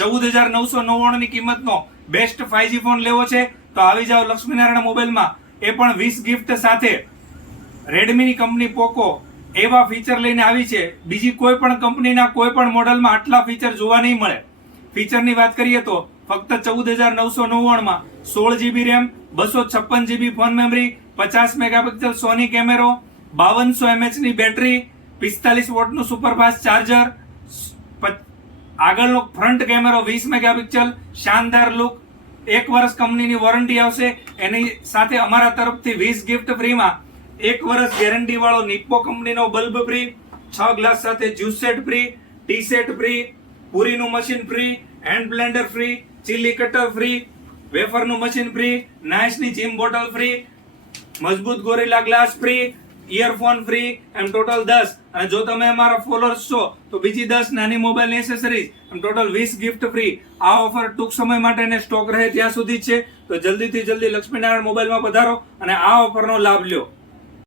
14,999 ની કિંમતનો best 5G phone લેવો છે તો આવી જાઓ લક્ષ્મીનારાયણ મોબાઈલમાં, એ પણ 20 ગિફ્ટ સાથે. રેડમીની કંપની પોકો એવા ફીચર લઈને આવી છે, બીજી કોઈ પણ કંપનીના કોઈ પણ મોડલમાં આટલા ફીચર જોવા નહીં મળે. ફીચરની વાત કરીએ તો ફક્ત 14,999 માં 16GB રેમ, 256GB phone memory, 50 megapixel Sony કેમેરો, 5200 mAh ની બેટરી, 45 વોટનું સુપરફાસ્ટ ચાર્જર, આગળનો ફ્રન્ટ કેમેરો 20 મેગાપિક્સલ, શાનદાર લુક, 1 વર્ષ કંપનીની વોરંટી આવશે. એની સાથે અમારા તરફથી 20 ગિફ્ટ ફ્રીમાં 1 વર્ષ ગેરંટી વાળો નિપ્પો કંપનીનો બલ્બ ફ્રી, 6 ગ્લાસ સાથે juice set free, tea set free, પૂરીનું machine free, hand blender free, chilli cutter free, વેફરનું મશીન ફ્રી, નાઇસની જીમ બોટલ ફ્રી, મજબૂત gorilla glass free, earphone free, એમ ટોટલ 10. અને જો તમે અમારા ફોલોઅર્સ છો તો બીજી 10 નાની મોબાઈલની એસેસરીઝ, એમ ટોટલ 20 ગિફ્ટ ફ્રી. આ ઓફર ટૂંક સમય માટે સ્ટોક રહે ત્યાં સુધી છે, તો જલ્દીથી જલ્દી લક્ષ્મીનારાયણ મોબાઈલમાં પધારો અને આ ઓફરનો લાભ લ્યો.